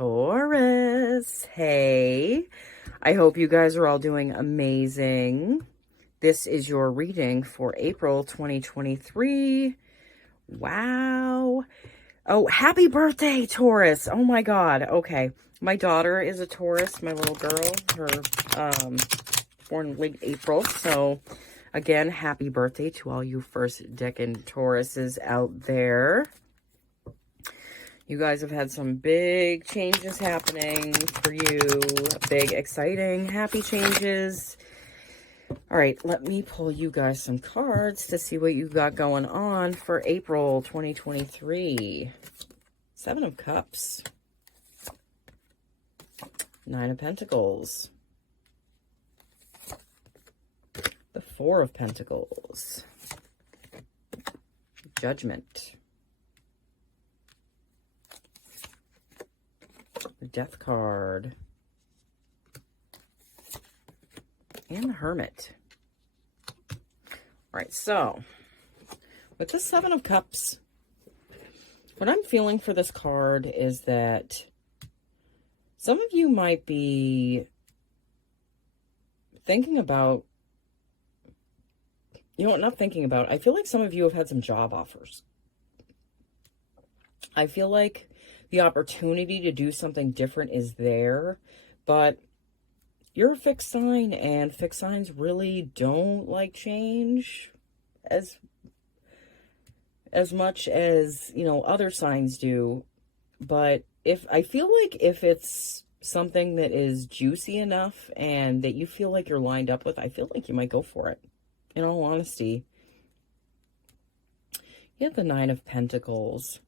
Taurus, hey, I hope you guys are all doing amazing. This is your reading for April 2023. Wow. Oh, happy birthday, Taurus. Oh my God. Okay. My daughter is a Taurus, my little girl. Her, born late April. So, again, happy birthday to all you first decan Tauruses out there. You guys have had some big changes happening for you. Big, exciting, happy changes. All right, let me pull you guys some cards to see what you got going on for April 2023. 7 of Cups. 9 of Pentacles. The 4 of Pentacles. Judgment. The Death card. And the Hermit. All right, so with the 7 of Cups, what I'm feeling for this card is that some of you might be thinking about, not thinking about, I feel like some of you have had some job offers. I feel like the opportunity to do something different is there, but you're a fixed sign, and fixed signs really don't like change as much as, other signs do. But I feel like if it's something that is juicy enough and that you feel like you're lined up with, I feel like you might go for it, in all honesty. You have the 9 of Pentacles.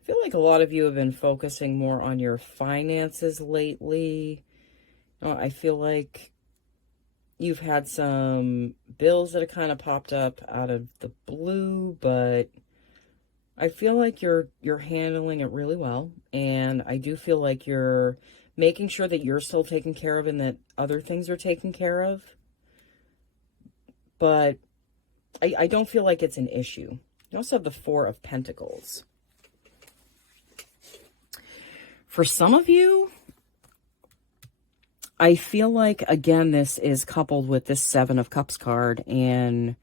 I feel like a lot of you have been focusing more on your finances lately. I feel like you've had some bills that have kind of popped up out of the blue, but I feel like you're handling it really well. And I do feel like you're making sure that you're still taken care of and that other things are taken care of. But I don't feel like it's an issue. You also have the 4 of Pentacles. For some of you, I feel like, again, this is coupled with this 7 of Cups card and,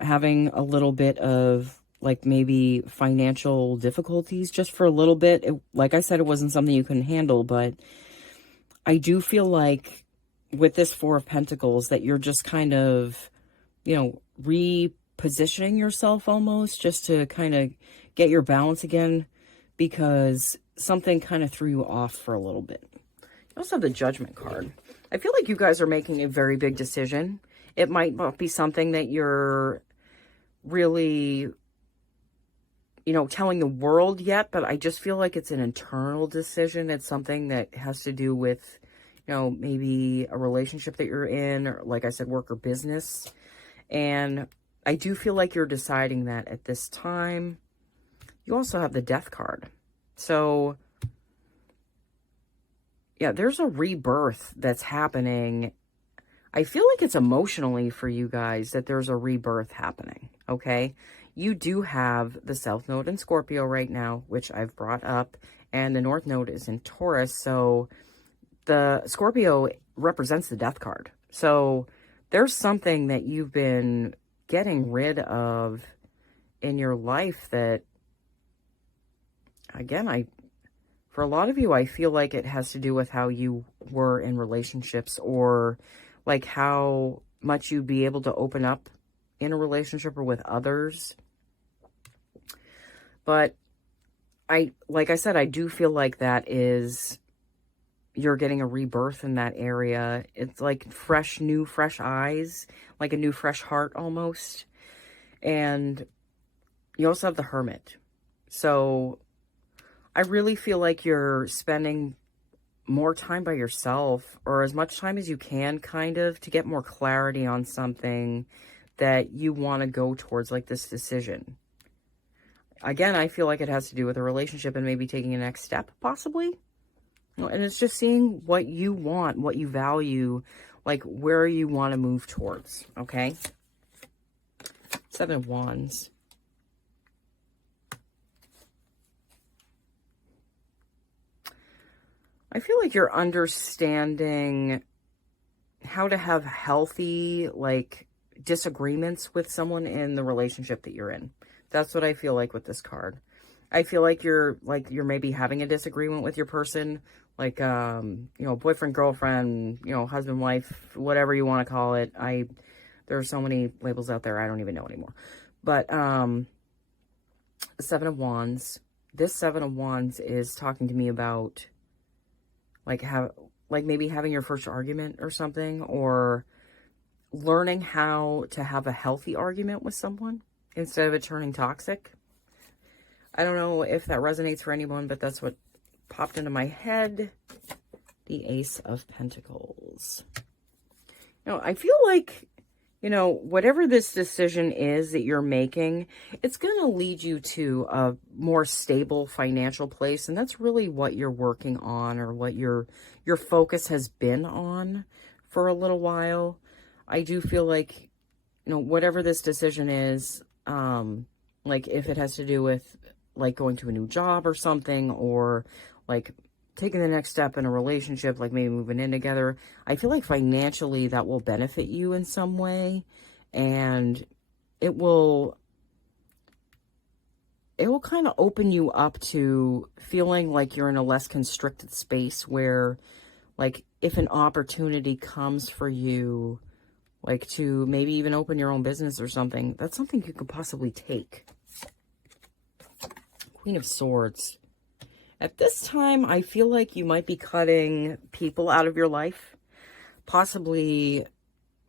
having a little bit of, like, maybe financial difficulties just for a little bit. Like I said, it wasn't something you couldn't handle, but I do feel like with this 4 of Pentacles that you're just kind of, repositioning yourself almost just to kind of get your balance again, because something kind of threw you off for a little bit. You also have the Judgment card. I feel like you guys are making a very big decision. It might not be something that you're really, telling the world yet, but I just feel like it's an internal decision. It's something that has to do with, maybe a relationship that you're in, or like I said, work or business. And I do feel like you're deciding that at this time. You also have the Death card. So yeah, there's a rebirth that's happening. I feel like it's emotionally for you guys that there's a rebirth happening, okay? You do have the South Node in Scorpio right now, which I've brought up, and the North Node is in Taurus, so the Scorpio represents the Death card. So there's something that you've been getting rid of in your life that, again, for a lot of you, I feel like it has to do with how you were in relationships, or like how much you'd be able to open up in a relationship or with others. But like I said, I do feel like you're getting a rebirth in that area. It's like fresh eyes, like a new fresh heart almost. And you also have the Hermit. So I really feel like you're spending more time by yourself, or as much time as you can, kind of, to get more clarity on something that you want to go towards, like this decision. Again, I feel like it has to do with a relationship and maybe taking a next step, possibly. And it's just seeing what you want, what you value, like where you want to move towards, okay? 7 of Wands. I feel like you're understanding how to have healthy, like, disagreements with someone in the relationship that you're in. That's what I feel like with this card. I feel like you're maybe having a disagreement with your person, like, boyfriend, girlfriend, husband, wife, whatever you want to call it. There are so many labels out there, I don't even know anymore. But, Seven of Wands, this Seven of Wands is talking to me about, maybe having your first argument or something, or learning how to have a healthy argument with someone instead of it turning toxic. I don't know if that resonates for anyone, but that's what popped into my head. The Ace of Pentacles. I feel like, whatever this decision is that you're making, it's going to lead you to a more stable financial place. And that's really what you're working on, or what your focus has been on for a little while. I do feel like, whatever this decision is, if it has to do with, like, going to a new job or something, or, like, taking the next step in a relationship, like maybe moving in together, I feel like financially that will benefit you in some way, and it will kind of open you up to feeling like you're in a less constricted space where, like, if an opportunity comes for you, like, to maybe even open your own business or something, that's something you could possibly take. Queen of Swords. At this time, I feel like you might be cutting people out of your life. Possibly,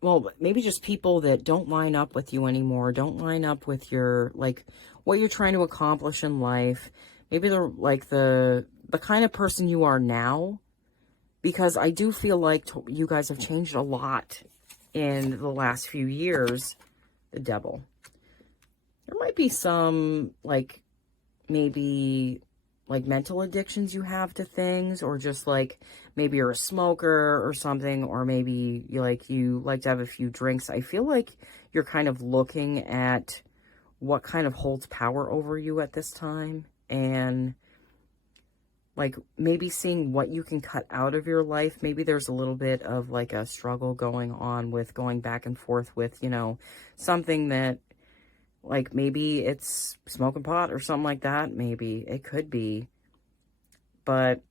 well, maybe just people that don't line up with you anymore, don't line up with your, like, what you're trying to accomplish in life. Maybe they're, like, the kind of person you are now. Because I do feel like you guys have changed a lot in the last few years. The Devil. There might be some, like, maybe, like, mental addictions you have to things, or just, like, maybe you're a smoker or something, or maybe you like to have a few drinks. I feel like you're kind of looking at what kind of holds power over you at this time, and, like, maybe seeing what you can cut out of your life. Maybe there's a little bit of, like, a struggle going on with going back and forth with, something that, like, maybe it's smoking pot or something like that. Maybe it could be. But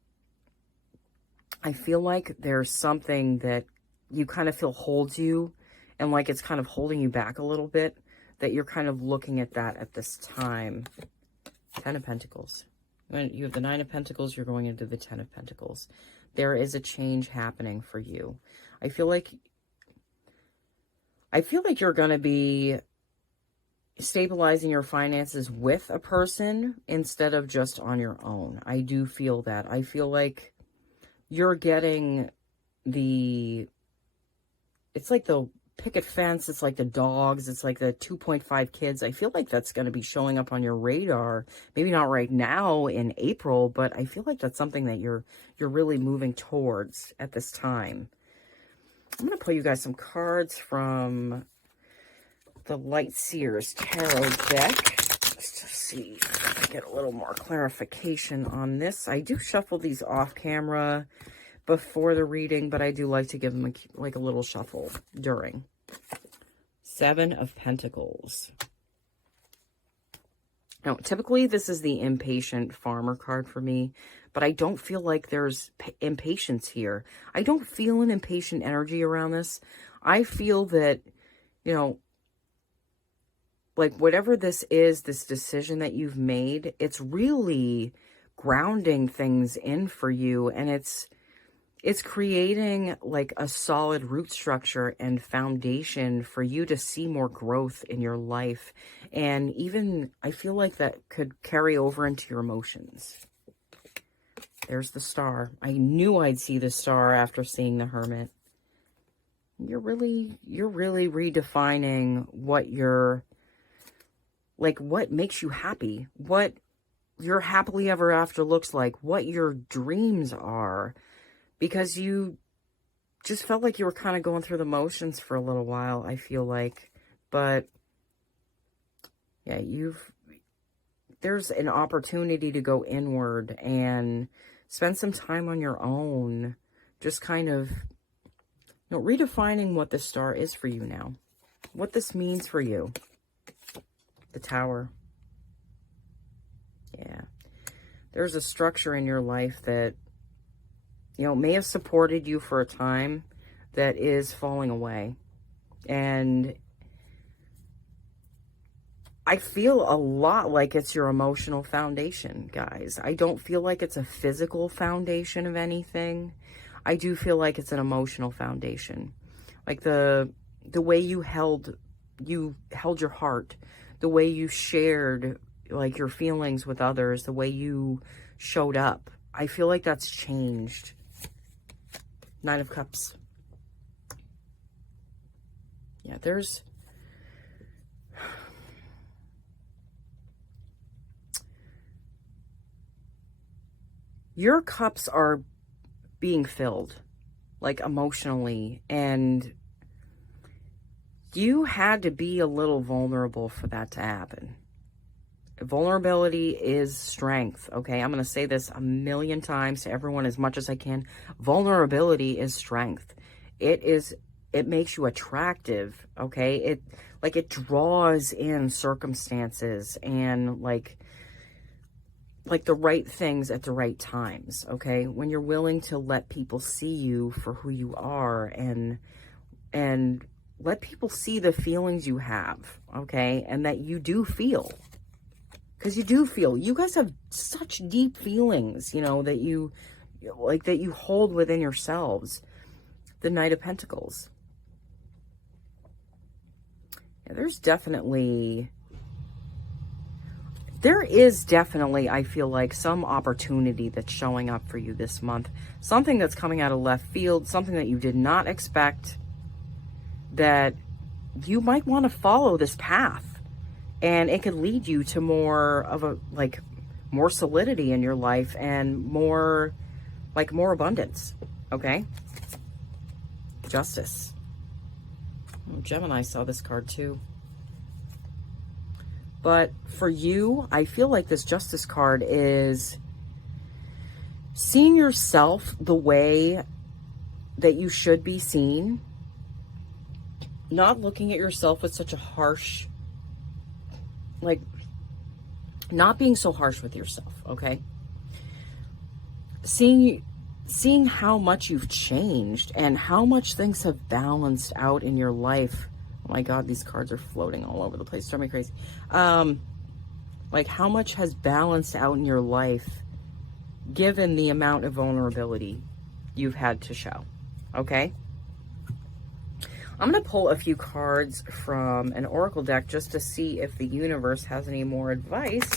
I feel like there's something that you kind of feel holds you, and, like, it's kind of holding you back a little bit, that you're kind of looking at that at this time. Ten of Pentacles. When you have the Nine of Pentacles, you're going into the Ten of Pentacles. There is a change happening for you. I feel like you're going to be stabilizing your finances with a person instead of just on your own. I do feel that. I feel like you're getting it's like the picket fence, it's like the dogs, it's like the 2.5 kids. I feel like that's going to be showing up on your radar. Maybe not right now in April, but I feel like that's something that you're really moving towards at this time. I'm going to pull you guys some cards from the Light Seers Tarot deck, just to see if I get a little more clarification on this. I do shuffle these off camera before the reading, but I do like to give them a little shuffle during. Seven of Pentacles. Now, typically this is the impatient farmer card for me, but I don't feel like there's impatience here. I don't feel an impatient energy around this. I feel that, like, whatever this is, this decision that you've made, it's really grounding things in for you, and it's creating, like, a solid root structure and foundation for you to see more growth in your life. And even, I feel like that could carry over into your emotions. There's the Star. I knew I'd see the Star after seeing the Hermit. You're really redefining what what makes you happy, what your happily ever after looks like, what your dreams are. Because you just felt like you were kind of going through the motions for a little while, I feel like. But, yeah, there's an opportunity to go inward and Spend some time on your own. Just kind of, redefining what the star is for you now. What this means for you. The Tower. Yeah. There's a structure in your life that, may have supported you for a time that is falling away. And I feel a lot like it's your emotional foundation, guys. I don't feel like it's a physical foundation of anything. I do feel like it's an emotional foundation. Like the way you held your heart, the way you shared like your feelings with others, the way you showed up. I feel like that's changed. Nine of Cups. Yeah, there's your cups are being filled, like emotionally, and you had to be a little vulnerable for that to happen. Vulnerability is strength, okay? I'm going to say this a million times to everyone as much as I can. Vulnerability is strength. It makes you attractive, okay? It draws in circumstances and like the right things at the right times, okay? When you're willing to let people see you for who you are and let people see the feelings you have, okay? And that you do feel. Because you do feel. You guys have such deep feelings, that you hold within yourselves. The Knight of Pentacles. Yeah, there is definitely, I feel like, some opportunity that's showing up for you this month. Something that's coming out of left field, something that you did not expect, that you might want to follow this path. And it could lead you to more solidity in your life and more abundance. Okay? Justice. Oh, Gemini saw this card too. But for you, I feel like this Justice card is seeing yourself the way that you should be seen. Not looking at yourself with such a harsh, not being so harsh with yourself, okay? Seeing how much you've changed and how much things have balanced out in your life. Oh my God, these cards are floating all over the place. Drive me crazy. How much has balanced out in your life given the amount of vulnerability you've had to show, okay? I'm going to pull a few cards from an oracle deck just to see if the universe has any more advice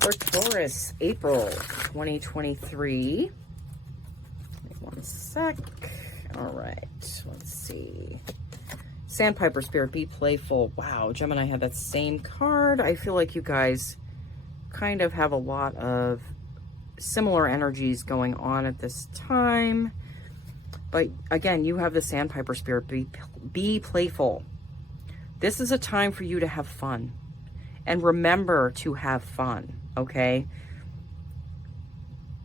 for Taurus, April 2023. One sec. All right, let's see. Sandpiper Spirit, be playful. Wow, Gemini had that same card. I feel like you guys kind of have a lot of similar energies going on at this time. But again, you have the Sandpiper Spirit. Be playful. This is a time for you to have fun. And remember to have fun, okay?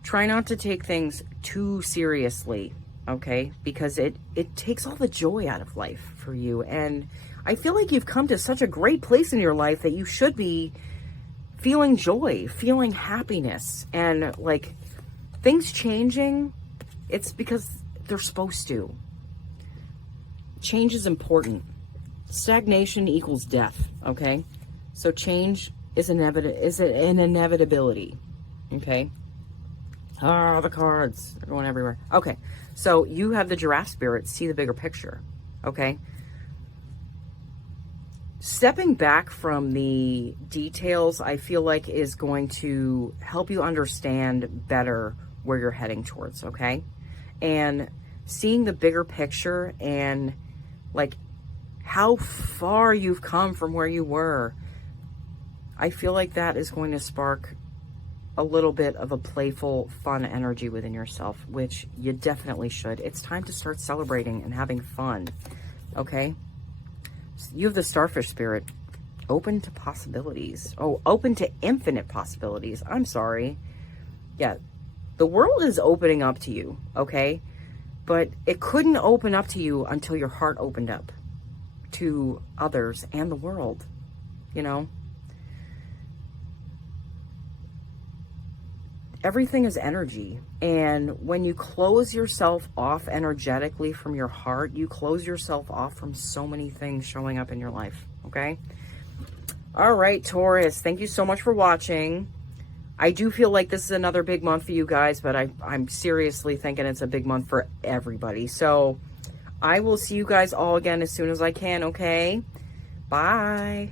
Try not to take things too seriously, okay? Because it takes all the joy out of life for you. And I feel like you've come to such a great place in your life that you should be feeling joy, feeling happiness. And things changing, it's because they're supposed to. Change is important. Stagnation equals death, okay? So change is an inevitability, okay? Ah, the cards. They're going everywhere. Okay, so you have the Giraffe Spirit. See the bigger picture, okay? Stepping back from the details, I feel like, is going to help you understand better where you're heading towards, okay? And seeing the bigger picture and how far you've come from where you were, I feel like that is going to spark a little bit of a playful, fun energy within yourself, which you definitely should. It's time to start celebrating and having fun, okay? You have the Starfish Spirit, open to possibilities. Oh, open to infinite possibilities. I'm sorry. Yeah. The world is opening up to you, okay? But it couldn't open up to you until your heart opened up to others and the world, you know? Everything is energy. And when you close yourself off energetically from your heart, you close yourself off from so many things showing up in your life, okay? All right, Taurus, thank you so much for watching. I do feel like this is another big month for you guys, but I'm seriously thinking it's a big month for everybody. So I will see you guys all again as soon as I can, okay? Bye.